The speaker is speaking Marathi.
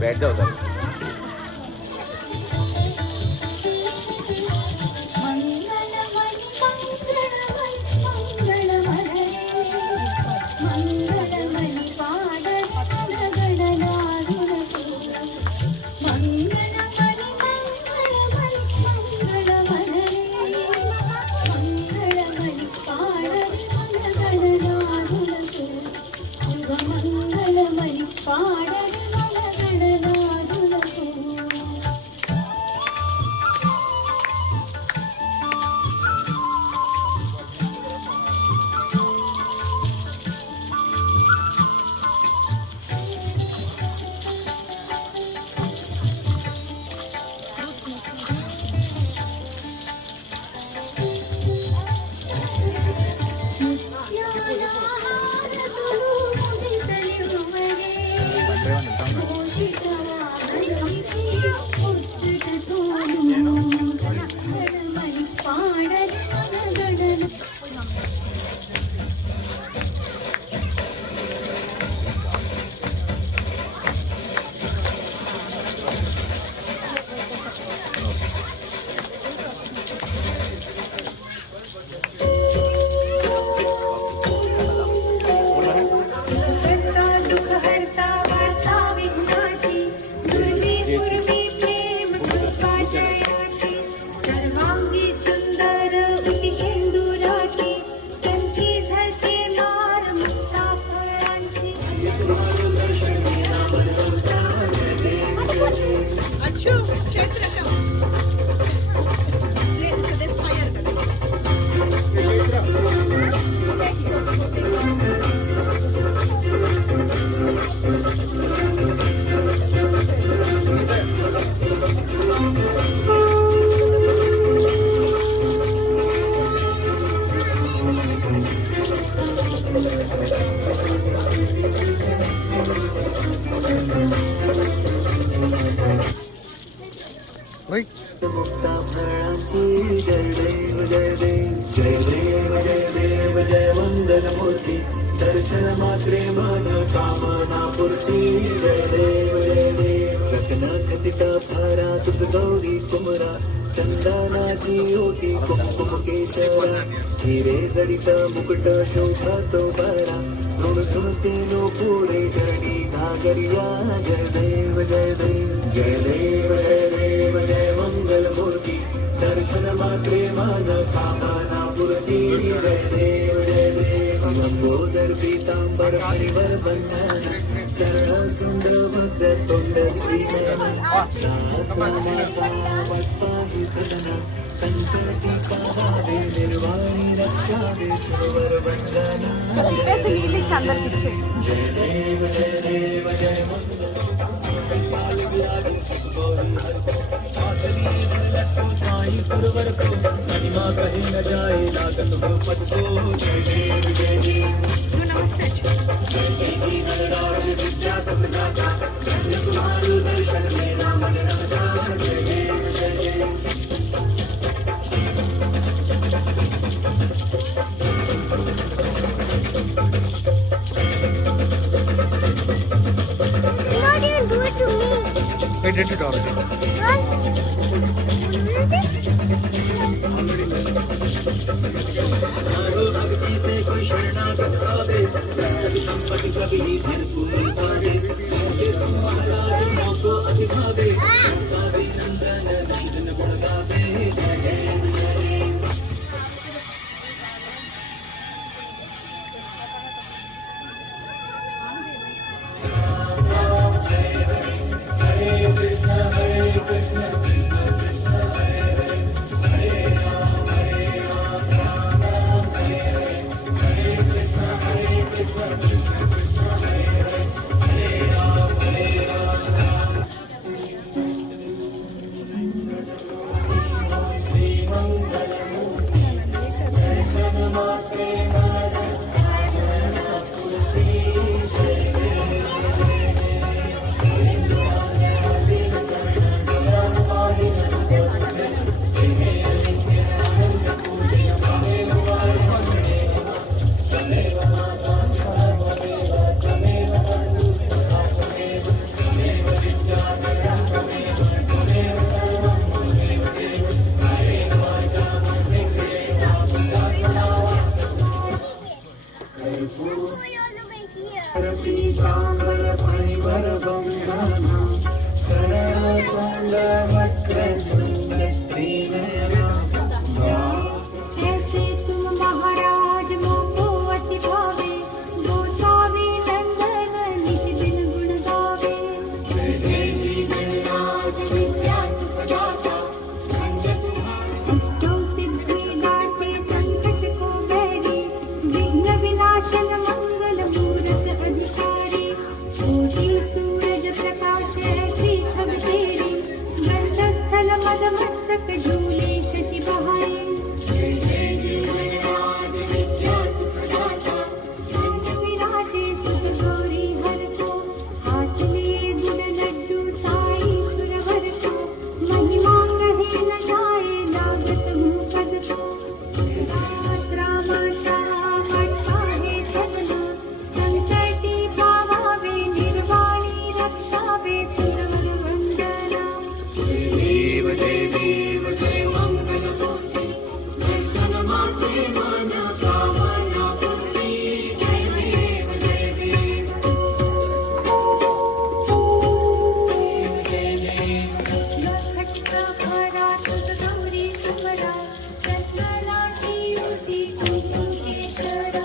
बैठ जाओ सर। मुक्ता फळांची जय देव जय देव जय देव जय देव जय मंगल मूर्ती दर्शन मात्रे मन कामना पूर्ती जय देव जय देव रत्न खचिता भारा तुझ गौरी कुमरा चंदनाची ओटी कुंकुम केशरा हिरे जडित मुकुट शोभा तो बारा ऋण सुनते नो पुढे धरणी घागरिया जय देव जय देव जय देव जय देव जय मंगल मूर्ती दर्शन मात्रे मन कामना पूर्ती जय देव जय देव लंबोदर पीतांबर हरिवर बंधन शरण सुंदर भद्र तोंड संकटी कावे निर्वाणी रक्षावे सुवर वंदना जय देव जय साई सुरवर को महिमा कहीं न जाए लागत गोपत को जय देव जय देव विद्या सतदाता तुम्हारे दर्शन मेरा मन रमता जय देव जय देव I did it already. भक्ति से कोई शरणागत आवे संपत्ति कभी भरपूर पावे महाराज मोको अधिभावे सावी नंदन नंदन गुण गावे जय देव जय देव हरे कृष्ण हरे कृष्ण Hare पीतांबर फणिवर बंधना शरण सुंदर वक्र श्रीनयना ऐसे तुम महाराज मोको अति भावे गोसावी नंदन निज दिन गुण गावे अष्टौ सिद्धि दाते संकट को बैरी विघ्न विनाशन मंगल मूरत अधिकारी कोटि सूरज प्रकाश ऐसी छवि तेरी गंधस्थल मद मस्तक झूले शशि बहाई विराजे सुत गौरी हर को हाथ लिए गुण लड्डू साई सुरवर को महिमा कहे न जाए लागत हूँ पद को राम श्याम अठाहे सगना संकटी पावावे निर्वाणी रक्षावे सुरवर वंदना देव जय देव जय मंगल मूर्ति दर्शन मात्रे मन कामना पूर्ति जय देव जय देव खट्टा भरा सुत गौरी सुभरा रत्नलाटी उठी कुसुम केशरा